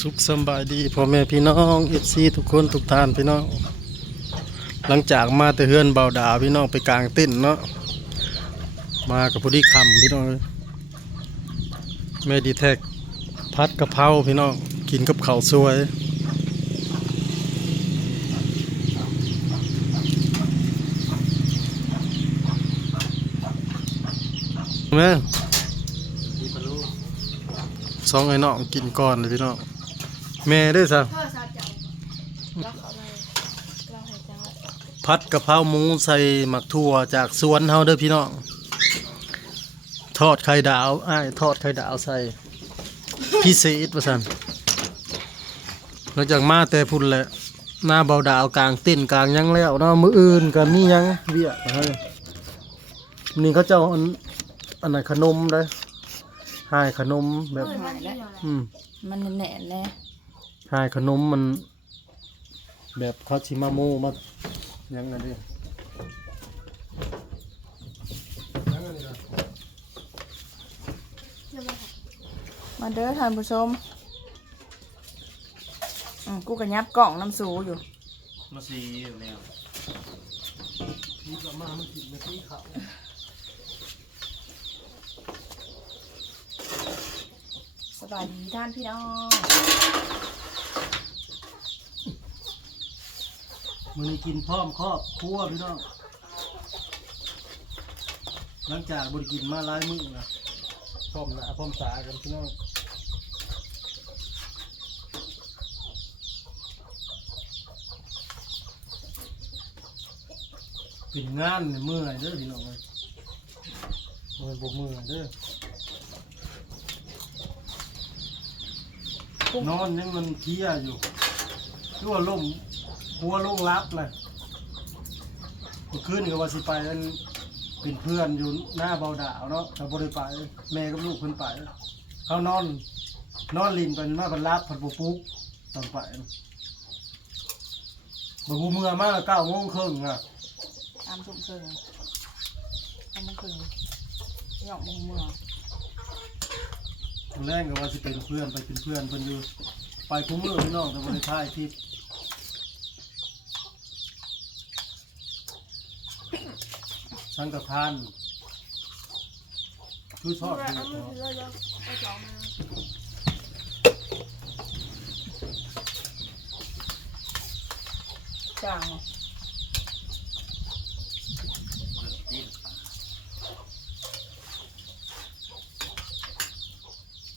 สุขสบายดีพ่อแม่พี่น้องเอฟซีทุกคนทุกท่านพี่น้อง หลังจากมาแต่เฮือนเบาดาพี่น้องไปกลางเต้นเนาะมากับผู้ที่คำพี่น้องแม่ดีแท็กพัดกะเพราพี่น้องกินกับข้าวสวยแม่สองไอ้น้องกินก่อนเลยพี่น้อง แม่ได้ซะโทรศัพท์จังแล้วเขาเลยเราให้จังเลยพัดกะเพราหมูใส่หมักถั่วจากสวนเฮาเด้อพี่น้อง ทอดไข่ดาวอ้ายทอดไข่ดาวใส่พิเศษว่าซั่นหลังจากมาแต่พุ่นแหละหน้าเบาดาวกลางเต้นกลางยังแล้วเนาะมืออื่นก็มีหยังเวียกเฮ้ยนี่เขาเจ้าอันอันนั้นขนมเด้อหายขนมแบบหายแล้วอืม มันแน่แนๆ หายขนมมัน แบบเขาชิมาโมมายังไงดิมาเด้อท่านผู้ชมอืมกูกระยับกล่องน้ำสูอยู่ มาสีอยู่แล้วนี่ก็มามันกินมาที่เขาสบายดีท่านพี่น้อง มันกินพร้อมครอบครัวพี่น้องหลังจากบริกินมาหลายมื้อนะพร้อมหน้าพร้อมตากันพี่น้องเป็นงานเนี่ยเมื่อยเด้อพี่น้องเอ้ยเมื่อยบ่เมื่อยเด้อนอนยังมันเพลียอยู่คือว่าล่ม หัวลงรับเลยเมื่อคืนก็ว่าสิไปอันเป็นเพื่อนอยู่หน้าเบาดาวเนาะแต่บ่ได้ไปแม่กับลูกเพิ่นไปเขานอน นอนลินเป็นมาบรรลับผัดบุปุ๊กตอนไปบ่ฮู้เมื่อมาเก้าโมงครึ่งอะตามสุ่มเชิงตามมันคืนหยอกมือมือตอนแรกก็ว่าสิเป็นเพื่อนไปเป็นเพื่อนเพิ่นอยู่ไปคุ้มมือพี่น้องแต่บ่ได้ถ่ายคลิป สังกทานคือชอบดูเนาะจาง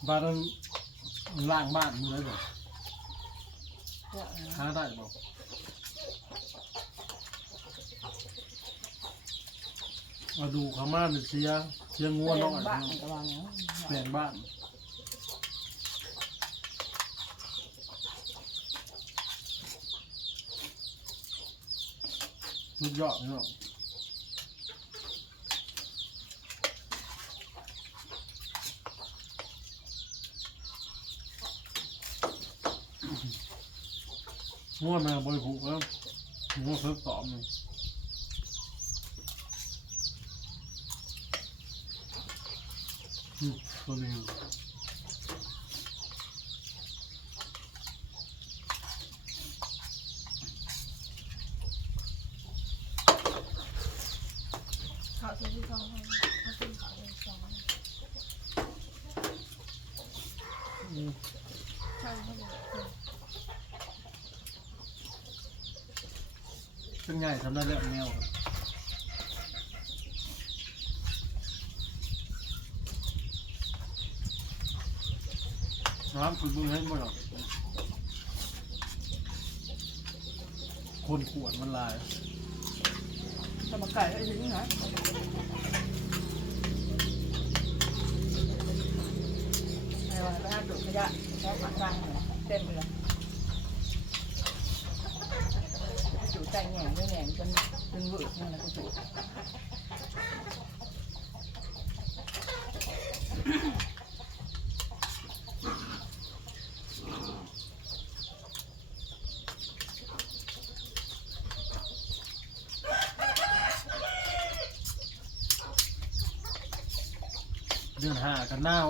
บ้านนั้นล่างบ้านมือเลยบ่เยอะนะหาได้บ่ มาดูเขามาเสียเสียงัวน้อยบ้านเนาะกระวังเนาะแปลงบ้านสุดยอดเนาะงัวแมวบริผูกแล้วงัวเพิ่มตอมเลย อืมตัวนี้เขาจะที่สองเขาขึ้นเขาเลยสองใช่เขาเลยเป็นไงทำได้แล้วแมวครับ น้ำคุณมึงให้หมดหรอกคนขวดมันลายจะมาไก่ให้ถึงนะไอ้วันไปห้ามดูดขยะแล้วหมักรังเต็มเลยจูใจแหง่ไม่แหง่จนจนหวืดนั่นแหละกูจู เดือนห้ากันหนาว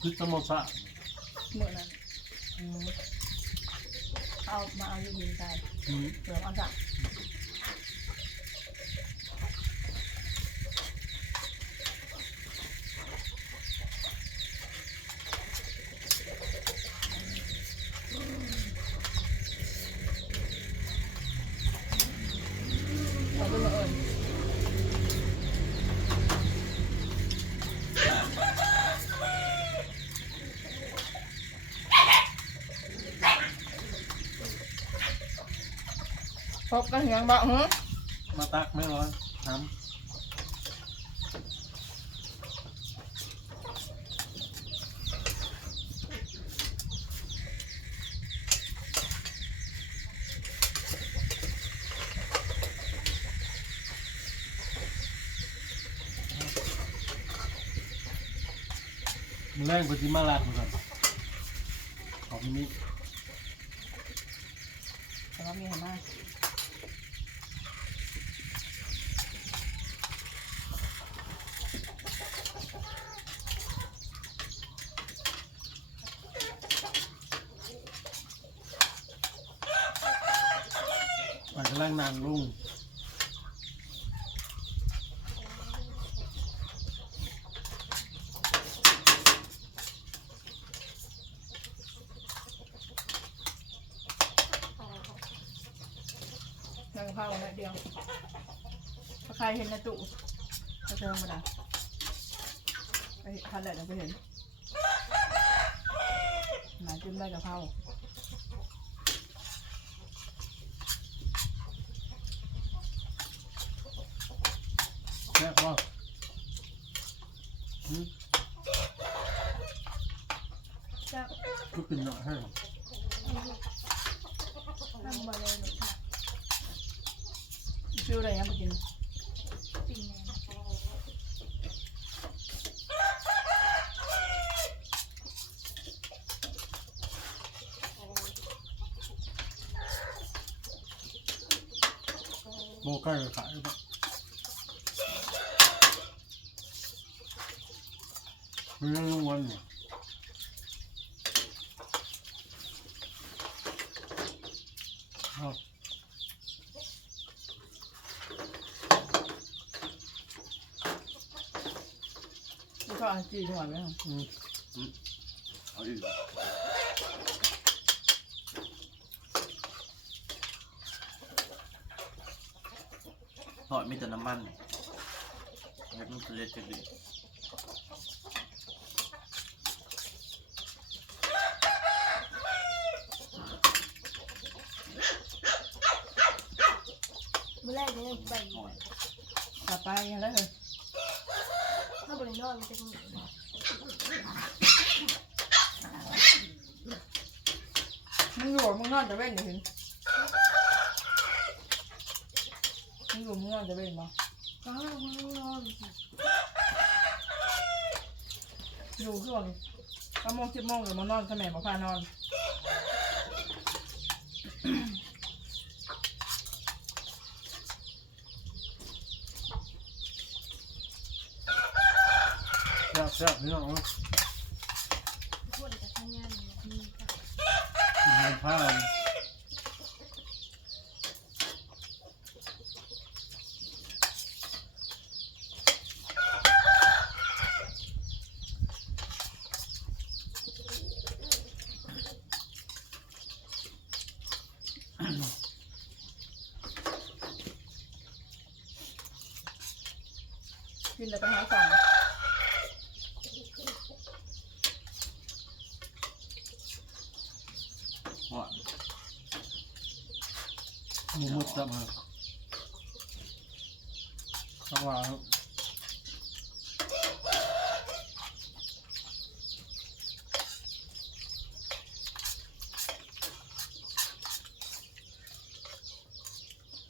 คือสโมสะเมื่อนั้นอืมเอามาเอาอยู่ยินใจอืมเดี๋ยวเอาจ้ะข บกันเหียงบ่หึมาตักไม่ร้อนน้ำมึงแรงกว่าที่มาลาดมึงก่อนขอบคุณมิ แต่ว่ามีเห็นมาก ไปกำลังนางลุงนั่งข้าวนิดเดียวถ้าใครเห็นในตู้ก็เชิญมาได้ไปทันเลยเดี๋ยวไปเห็นหมาจิ้มได้กับข้าวแค่ว่า อืมจะก็เป็นหน่อยให้ทำบอลเลยหนูค่ะชื่ออะไรยังไปกินปีแมนโบใกล้จะขายปะไม่ได้ทุกวันเนี่ยเอาดูข้าวอาจีหน่อยไหมครับอืมเอาอีกทอดมีแต่น้ำมันแล้วมันเล็ดจะดี เมื่อแรกเนี่ยไปหอยกลับไปยังได้เลยถ้าบริโนอนมันจะมีมึงอยู่มึงนอนจะเว้นเดี๋ยวเห็นมึงอยู่มึงนอนจะเว้นมั้ก็ห้องนอนอยู่ช่วงเก้าโมงสิบโมงเดี๋ยวมานอนขแม่มาพานอน ซ่บแซ่บนี่น้องพูดกับทางงานมีเงินผ้ากินแต่ไปหาสั่งหอย หมูมุดจับมาข้าวหวา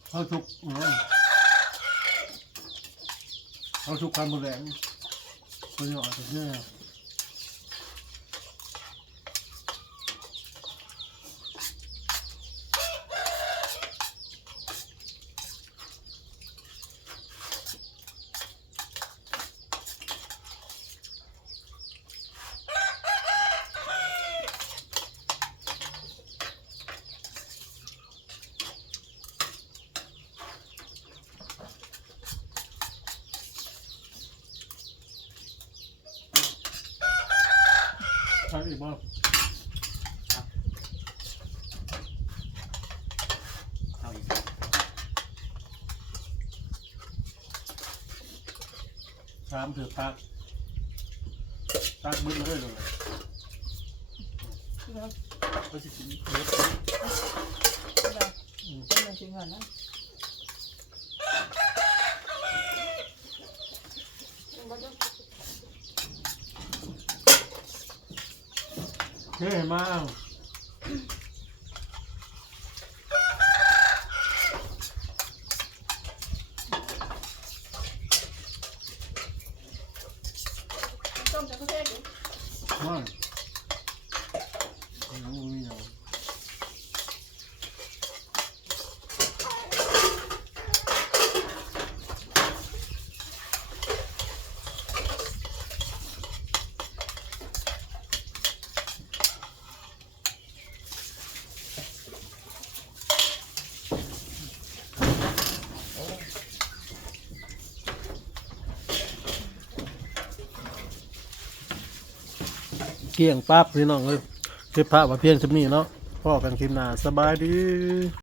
เขาชุกเนาะเขาชุกการบุแรงตัวนี้ออกจาเนี่ย อีกบ่เอาอีกสามถือตักตักมึนเลยเลยแล้วก็สิกินเล็กแล้วเป็นเงินจริง เหรอนะเฮ้ยมาเอาต้มจากประเทศอยู่ มาน้องมีเอา เกี่ยงปั๊บพี่น้องเลยเก็บผ้ามาเพียงสำนี้เนาะพ่อกันคลิปหน้าสบายดี